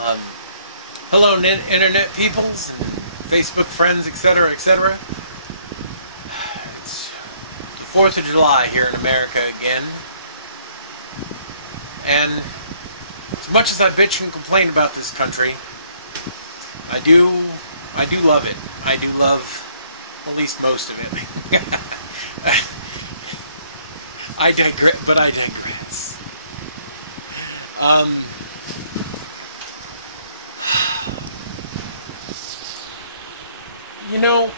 Um, hello, internet peoples, Facebook friends, etc., etc. It's the 4th of July here in America again. And as much as I bitch and complain about this country, I do love it. I do love at least most of it. I digress. You know,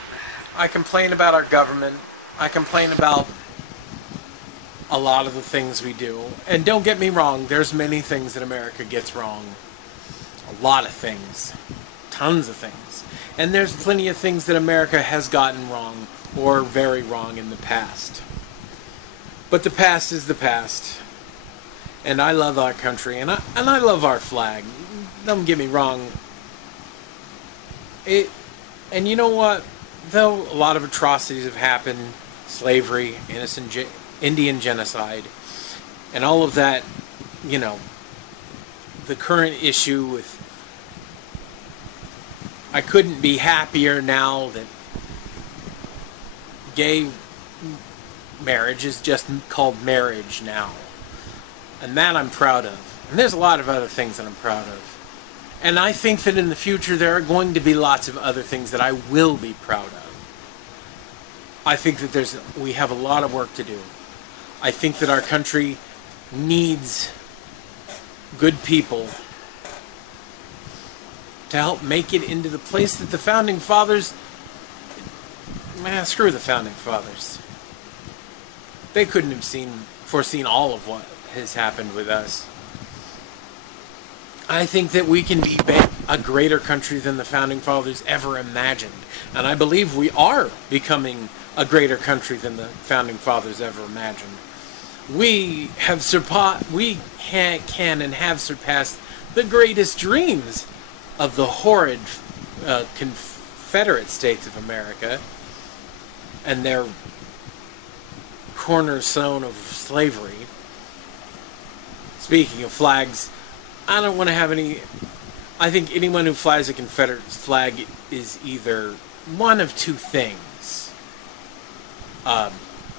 I complain about our government. I complain about a lot of the things we do. And don't get me wrong, there's many things that America gets wrong. A lot of things. Tons of things. And there's plenty of things that America has gotten wrong or very wrong in the past. But the past is the past. And I love our country, and I love our flag. Don't get me wrong. And you know what? Though a lot of atrocities have happened, slavery, innocent Indian genocide, and all of that, you know, the current issue with, I couldn't be happier now that gay marriage is just called marriage now. And that I'm proud of. And there's a lot of other things that I'm proud of. And I think that in the future there are going to be lots of other things that I will be proud of. I think that we have a lot of work to do. I think that our country needs good people to help make it into the place that the Founding Fathers... screw the Founding Fathers. They couldn't have foreseen all of what has happened with us. I think that we can be a greater country than the Founding Fathers ever imagined. And I believe we are becoming a greater country than the Founding Fathers ever imagined. We have can and have surpassed the greatest dreams of the horrid Confederate States of America and their cornerstone of slavery. Speaking of flags, I don't want to have any... I think anyone who flies a Confederate flag is either one of two things. A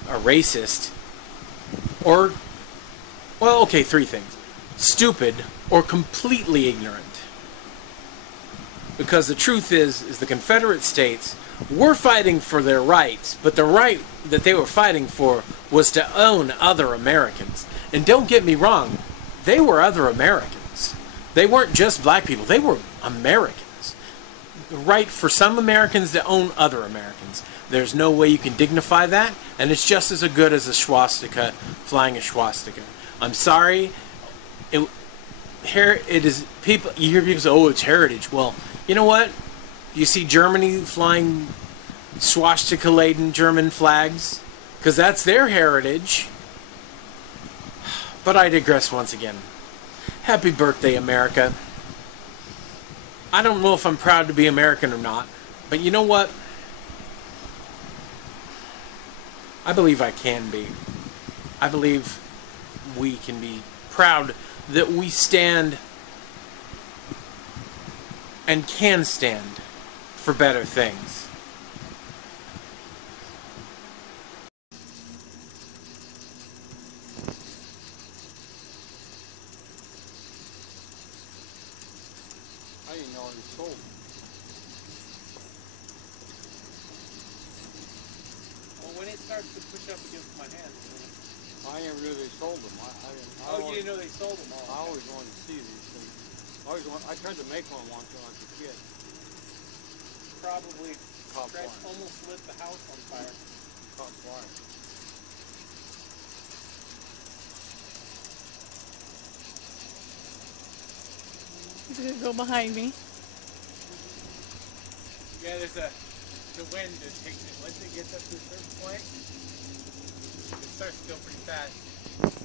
racist, or... well, okay, three things. Stupid, or completely ignorant. Because the truth is the Confederate States were fighting for their rights, but the right that they were fighting for was to own other Americans. And don't get me wrong, they were other Americans. They weren't just black people, they were Americans. The right for some Americans to own other Americans. There's no way you can dignify that, and it's just as good as a swastika, flying a swastika. I'm sorry, it is people. You hear people say, "Oh, it's heritage." Well, you know what? You see Germany flying swastika-laden German flags, because that's their heritage. But I digress once again. Happy birthday, America. I don't know if I'm proud to be American or not, but you know what? I believe I can be. I believe we can be proud that we stand and can stand for better things. I didn't know he sold them. Well, when it starts to push up against my hands... I never knew they sold them. you didn't know they sold them all? I always wanted to see these things. I tried to make one once when I was a kid. Probably Caught fire. almost lit the house on fire. Caught fire. He's gonna go behind me. Yeah, the wind that takes it. Once it gets up to a certain point, it starts to go pretty fast.